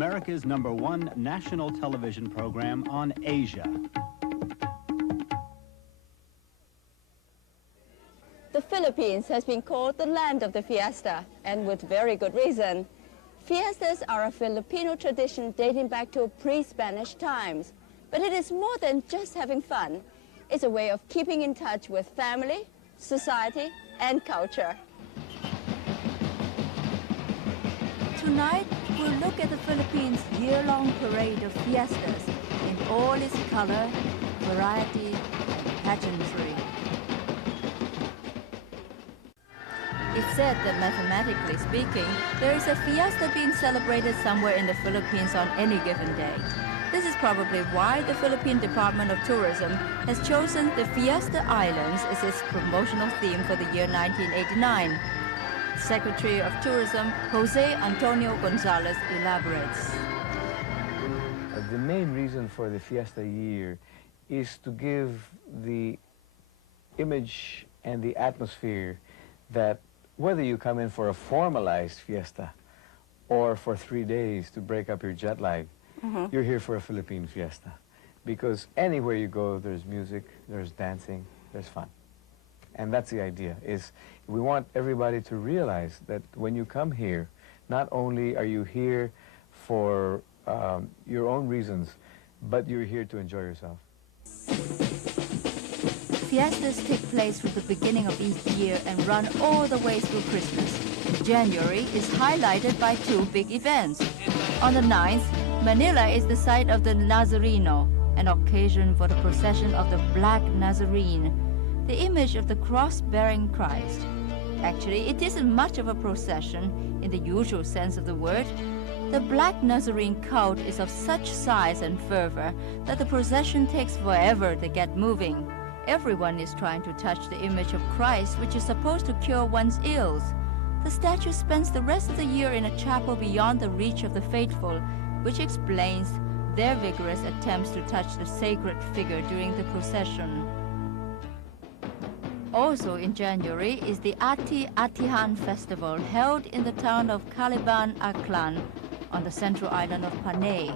America's #1 national television program on Asia. The Philippines has been called the land of the fiesta, and with very good reason. Fiestas are a Filipino tradition dating back to pre-Spanish times. But it is more than just having fun. It's a way of keeping in touch with family, society, and culture. Tonight, we'll look at the Philippines' year-long parade of fiestas in all its color, variety, and pageantry. It's said that mathematically speaking, there is a fiesta being celebrated somewhere in the Philippines on any given day. This is probably why the Philippine Department of Tourism has chosen the Fiesta Islands as its promotional theme for the year 1989. Secretary of Tourism Jose Antonio Gonzalez elaborates. The main reason for the Fiesta year is to give the image and the atmosphere that whether you come in for a formalized fiesta or for 3 days to break up your jet lag, you're here for a Philippine fiesta. Because anywhere you go, there's music, there's dancing, there's fun. And that's the idea, is we want everybody to realize that when you come here, not only are you here for your own reasons, but you're here to enjoy yourself. Fiestas take place with the beginning of each year and run all the way through Christmas. January is highlighted by 2 big events. On the 9th, Manila is the site of the Nazareno, an occasion for the procession of the Black Nazarene, the image of the cross-bearing Christ. Actually, it isn't much of a procession in the usual sense of the word. The Black Nazarene cult is of such size and fervor that the procession takes forever to get moving. Everyone is trying to touch the image of Christ, which is supposed to cure one's ills. The statue spends the rest of the year in a chapel beyond the reach of the faithful, which explains their vigorous attempts to touch the sacred figure during the procession. Also in January is the Ati-Atihan festival held in the town of Caliban, Aklan, on the central island of Panay.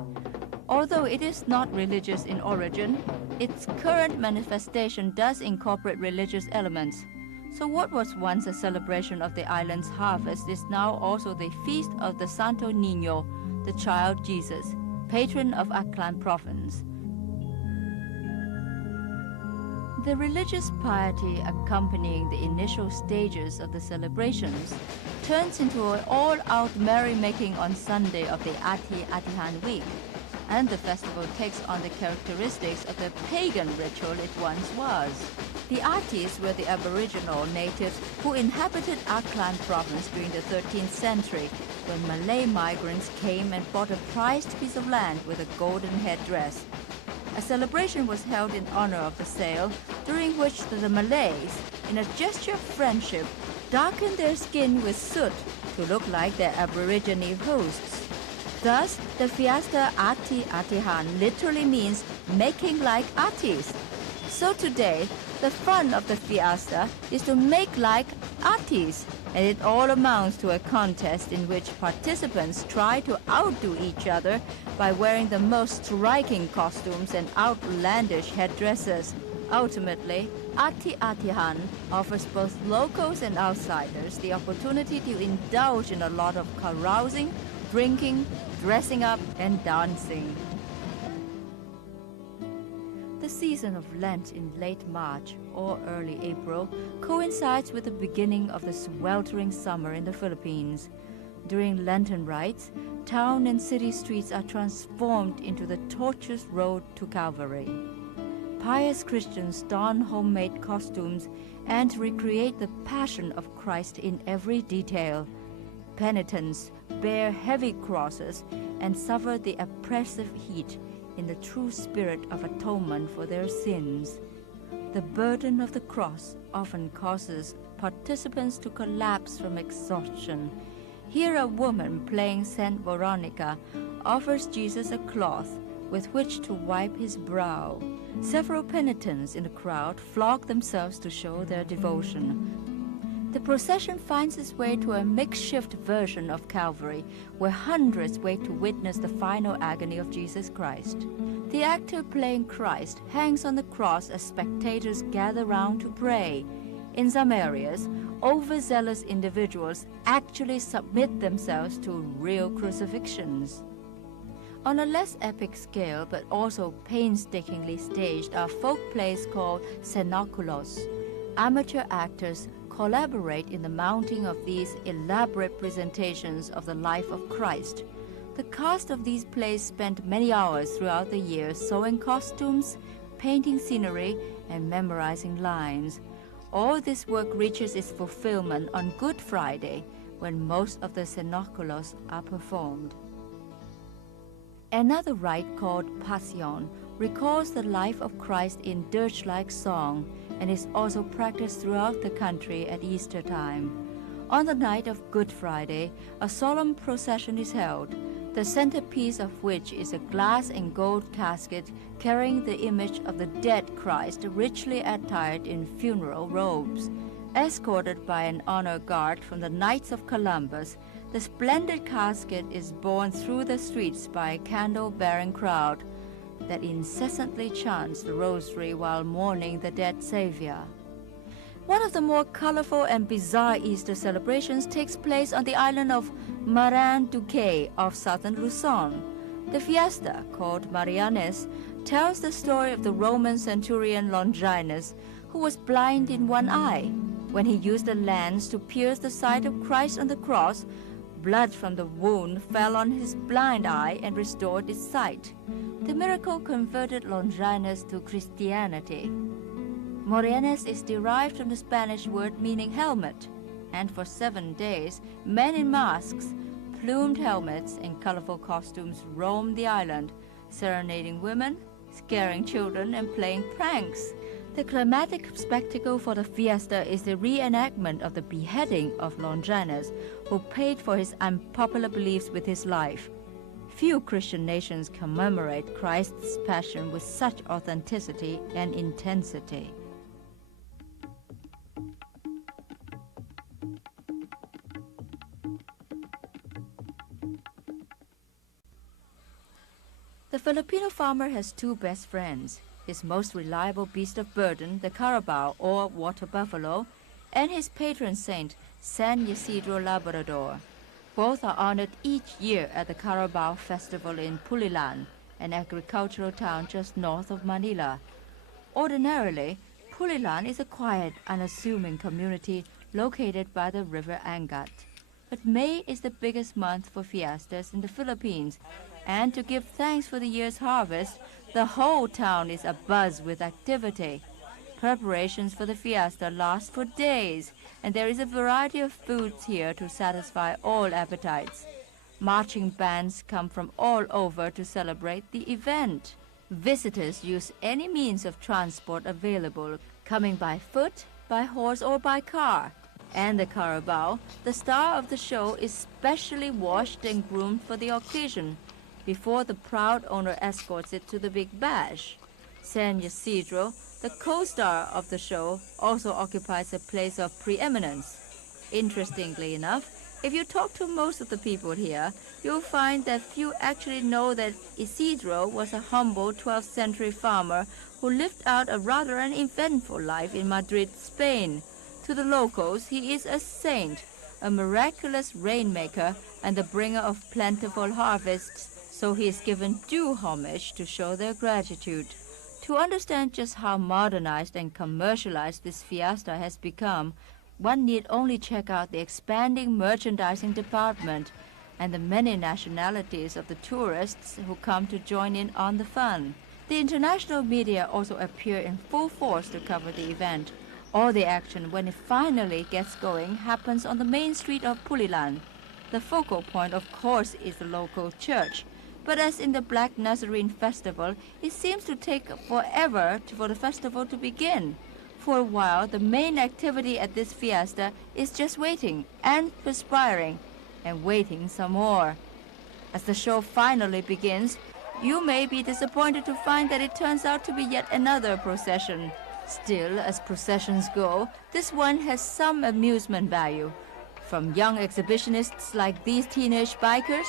Although it is not religious in origin, its current manifestation does incorporate religious elements. So what was once a celebration of the island's harvest is now also the feast of the Santo Niño, the child Jesus, patron of Aklan province. The religious piety accompanying the initial stages of the celebrations turns into an all-out merrymaking on Sunday of the Ati-Atihan week, and the festival takes on the characteristics of the pagan ritual it once was. The Atis were the Aboriginal natives who inhabited Aklan province during the 13th century, when Malay migrants came and bought a prized piece of land with a golden headdress. A celebration was held in honor of the sale, during which the Malays, in a gesture of friendship, darkened their skin with soot to look like their Aborigine hosts. Thus, the Fiesta Ati-Atihan literally means making like Atis. So today, the fun of the Fiesta is to make like Atis, and it all amounts to a contest in which participants try to outdo each other by wearing the most striking costumes and outlandish headdresses. Ultimately, Ati-Atihan offers both locals and outsiders the opportunity to indulge in a lot of carousing, drinking, dressing up, and dancing. The season of Lent in late March or early April coincides with the beginning of the sweltering summer in the Philippines. During Lenten rites, town and city streets are transformed into the tortuous road to Calvary. Pious Christians don homemade costumes and recreate the Passion of Christ in every detail. Penitents bear heavy crosses and suffer the oppressive heat in the true spirit of atonement for their sins. The burden of the cross often causes participants to collapse from exhaustion. Here a woman playing Saint Veronica offers Jesus a cloth with which to wipe his brow. Several penitents in the crowd flog themselves to show their devotion. The procession finds its way to a makeshift version of Calvary, where hundreds wait to witness the final agony of Jesus Christ. The actor playing Christ hangs on the cross as spectators gather round to pray. In some areas, overzealous individuals actually submit themselves to real crucifixions. On a less epic scale, but also painstakingly staged, are folk plays called cenoculos. Amateur actors collaborate in the mounting of these elaborate presentations of the life of Christ. The cast of these plays spent many hours throughout the year sewing costumes, painting scenery, and memorizing lines. All this work reaches its fulfillment on Good Friday, when most of the cenoculos are performed. Another rite called Passion recalls the life of Christ in dirge-like song and is also practiced throughout the country at Easter time. On the night of Good Friday, a solemn procession is held, the centerpiece of which is a glass and gold casket carrying the image of the dead Christ richly attired in funeral robes. Escorted by an honor guard from the Knights of Columbus, the splendid casket is borne through the streets by a candle-bearing crowd that incessantly chants the rosary while mourning the dead Savior. One of the more colorful and bizarre Easter celebrations takes place on the island of Marin-Duquet off southern Luzon. The fiesta, called Marianes, tells the story of the Roman centurion Longinus, who was blind in one eye. When he used a lance to pierce the side of Christ on the cross, blood from the wound fell on his blind eye and restored its sight. The miracle converted Longinus to Christianity. Morenes is derived from the Spanish word meaning helmet, and for 7 days, men in masks, plumed helmets, and colorful costumes roamed the island, serenading women, scaring children, and playing pranks. The climatic spectacle for the fiesta is the reenactment of the beheading of Longinus, who paid for his unpopular beliefs with his life. Few Christian nations commemorate Christ's passion with such authenticity and intensity. The Filipino farmer has two best friends: his most reliable beast of burden, the carabao or water buffalo, and his patron saint, San Isidro Labrador. Both are honored each year at the Carabao Festival in Pulilan, an agricultural town just north of Manila. Ordinarily, Pulilan is a quiet, unassuming community located by the River Angat. But May is the biggest month for fiestas in the Philippines, and to give thanks for the year's harvest, the whole town is abuzz with activity. Preparations for the fiesta last for days, and there is a variety of foods here to satisfy all appetites. Marching bands come from all over to celebrate the event. Visitors use any means of transport available, coming by foot, by horse, or by car. And the carabao, the star of the show, is specially washed and groomed for the occasion before the proud owner escorts it to the big bash. San Isidro, the co-star of the show, also occupies a place of preeminence. Interestingly enough, if you talk to most of the people here, you'll find that few actually know that Isidro was a humble 12th century farmer who lived out a rather eventful life in Madrid, Spain. To the locals, he is a saint, a miraculous rainmaker, and the bringer of plentiful harvests, so he is given due homage to show their gratitude. To understand just how modernized and commercialized this fiesta has become, one need only check out the expanding merchandising department and the many nationalities of the tourists who come to join in on the fun. The international media also appear in full force to cover the event. All the action, when it finally gets going, happens on the main street of Pulilan. The focal point, of course, is the local church. But as in the Black Nazarene Festival, it seems to take forever for the festival to begin. For a while, the main activity at this fiesta is just waiting and perspiring and waiting some more. As the show finally begins, you may be disappointed to find that it turns out to be yet another procession. Still, as processions go, this one has some amusement value. From young exhibitionists like these teenage bikers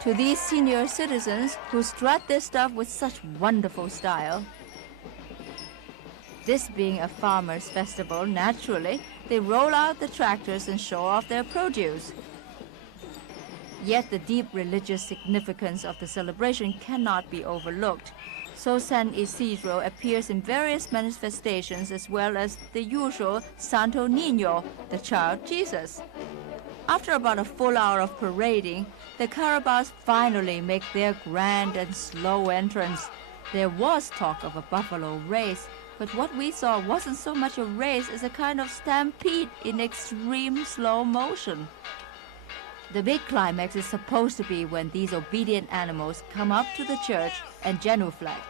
to these senior citizens who strut their stuff with such wonderful style. This being a farmers' festival, naturally, they roll out the tractors and show off their produce. Yet the deep religious significance of the celebration cannot be overlooked. So San Isidro appears in various manifestations as well as the usual Santo Niño, the child Jesus. After about a full hour of parading, the carabaos finally make their grand and slow entrance. There was talk of a buffalo race, but what we saw wasn't so much a race as a kind of stampede in extreme slow motion. The big climax is supposed to be when these obedient animals come up to the church and genuflect.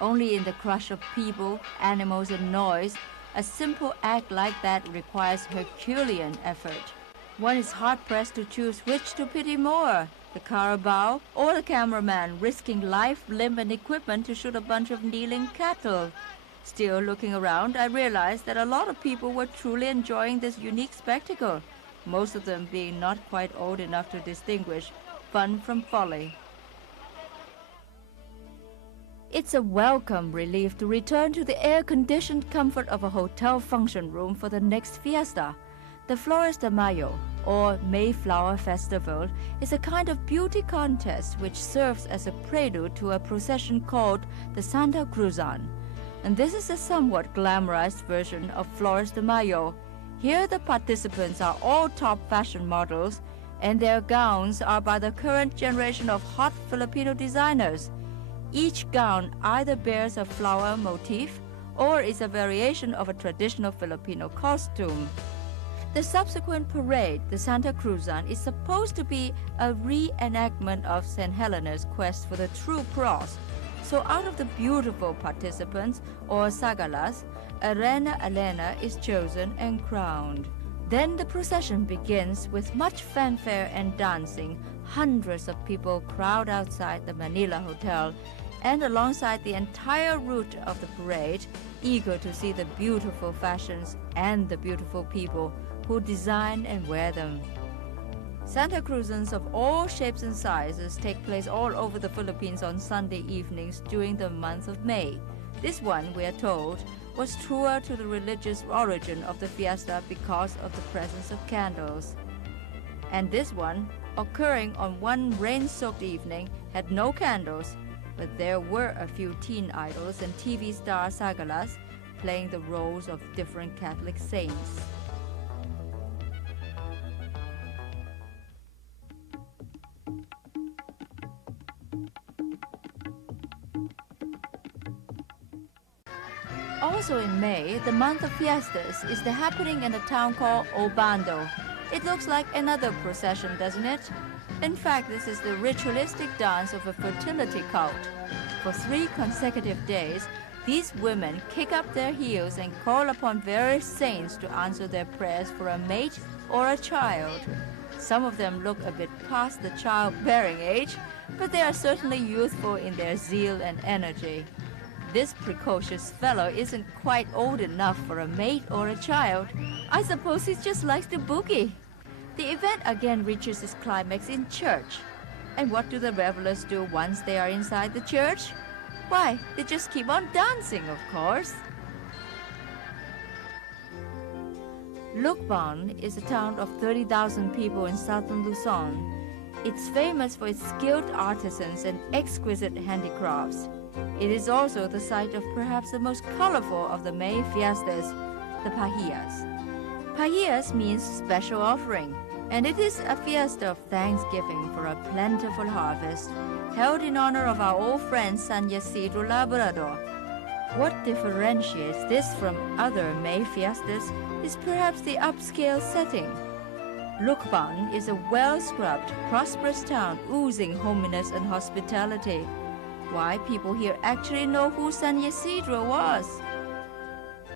Only in the crush of people, animals, and noise, a simple act like that requires Herculean effort. One is hard-pressed to choose which to pity more, the carabao or the cameraman risking life, limb, and equipment to shoot a bunch of kneeling cattle. Still, looking around, I realized that a lot of people were truly enjoying this unique spectacle, most of them being not quite old enough to distinguish fun from folly. It's a welcome relief to return to the air-conditioned comfort of a hotel function room for the next fiesta. The Flores de Mayo, or Mayflower Festival, is a kind of beauty contest which serves as a prelude to a procession called the Santa Cruzan. And this is a somewhat glamorized version of Flores de Mayo. Here the participants are all top fashion models, and their gowns are by the current generation of hot Filipino designers. Each gown either bears a flower motif or is a variation of a traditional Filipino costume. The subsequent parade, the Santa Cruzan, is supposed to be a reenactment of St. Helena's quest for the true cross. So out of the beautiful participants, or sagalas, a Reina Elena is chosen and crowned. Then the procession begins with much fanfare and dancing. Hundreds of people crowd outside the Manila Hotel and alongside the entire route of the parade, eager to see the beautiful fashions and the beautiful people who design and wear them. Santa Cruzans of all shapes and sizes take place all over the Philippines on Sunday evenings during the month of May. This one, we are told, was truer to the religious origin of the fiesta because of the presence of candles. And this one, occurring on one rain-soaked evening, had no candles, but there were a few teen idols and TV star sagalas playing the roles of different Catholic saints. Also in May, the month of fiestas, is the happening in a town called Obando. It looks like another procession, doesn't it? In fact, this is the ritualistic dance of a fertility cult. For 3 consecutive days, these women kick up their heels and call upon various saints to answer their prayers for a mate or a child. Some of them look a bit past the childbearing age, but they are certainly youthful in their zeal and energy. This precocious fellow isn't quite old enough for a mate or a child. I suppose he just likes to boogie. The event again reaches its climax in church. And what do the revelers do once they are inside the church? Why, they just keep on dancing, of course. Lucban is a town of 30,000 people in southern Luzon. It's famous for its skilled artisans and exquisite handicrafts. It is also the site of perhaps the most colorful of the May fiestas, the pahiyas. Pahiyas means special offering, and it is a fiesta of thanksgiving for a plentiful harvest, held in honor of our old friend San Isidro Labrador. What differentiates this from other May fiestas is perhaps the upscale setting. Lucban is a well-scrubbed, prosperous town oozing hominess and hospitality. Why, people here actually know who San Isidro was.